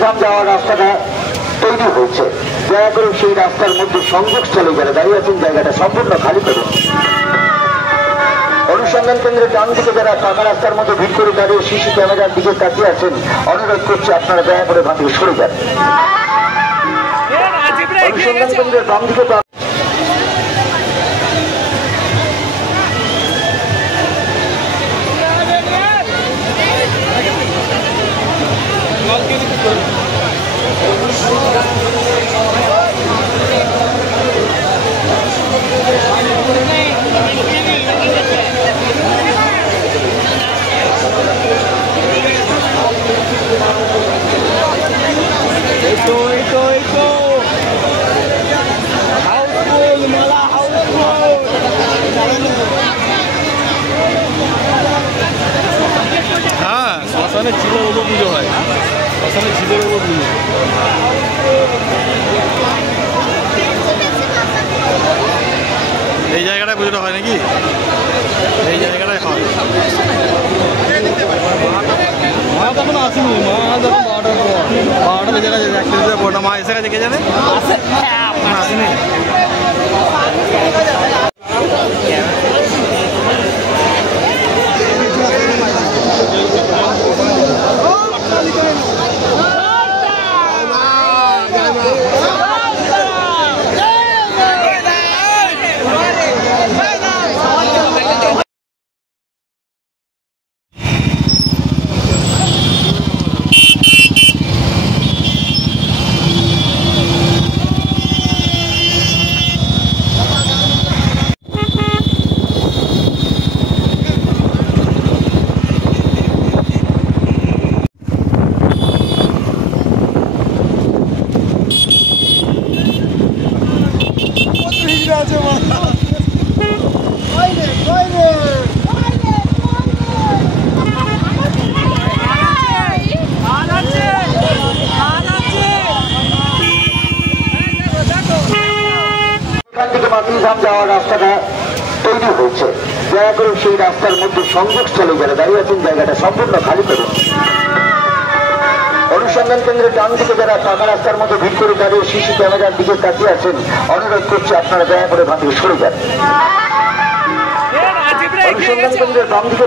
মাতৃধাম যাওয়ার রাস্তাটা তৈরি হয়েছে। দয়া করে সেই রাস্তার মধ্যে সংযোগস্থলে যারা দাঁড়িয়ে আছেন জায়গাটা সম্পূর্ণ খালি করুন। অনুসন্ধান কেন্দ্রের ডান দিকে যারা পাকা রাস্তার মধ্যে ভিড় করে দাঁড়িয়ে সিসি ক্যামেরার দিকে তাকিয়ে আছেন, অনুরোধ করছি আপনারা দয়া করে ওখান থেকে সরে যান। অনুসন্ধান কেন্দ্রের বাম দিকে শ্মশানে ঝিলের ওপর পুজো হয়, শ্মশানে ঝিলের ওপর পুজো। এই জায়গাটায় পুজোটা হয় নাকি? এই জায়গাটায় হয়। মা তখন আসেনি, মা যখন 12টার পর 12টা বেজে গেছে, 1 পরটা মা এসে গেছে, কে জানে আসেনি। মাতৃধাম যাওয়ার রাস্তাটা তৈরি হয়েছে। দয়া করে সেই রাস্তার মধ্যে সংযোগস্থলে যারা দাঁড়িয়ে আছেন জায়গাটা সম্পূর্ণ খালি করুন। অনুসন্ধান কেন্দ্রের ডান দিকে যারা পাকা রাস্তার মধ্যে ভিড় করে দাঁড়িয়ে সিসি ক্যামেরার দিকে তাকিয়ে আছেন, অনুরোধ করছি আপনারা দয়া করে ওখান থেকে সরে যান। অনুসন্ধান কেন্দ্রের বাম দিকে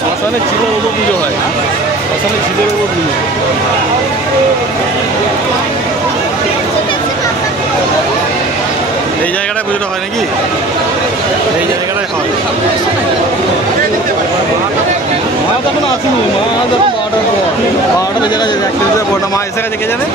শ্মশানে ঝিলের ওপর পুজো হয়, শ্মশানে ঝিলের ওপর পুজো। এই জায়গাটায় পুজোটা হয় নাকি? এই জায়গাটায় হয়। মা তখন আসেনি, মা যখন 12টার পর 12টা বেজে গেছে, 1 পরটা মা এসে গেছে, কে জানে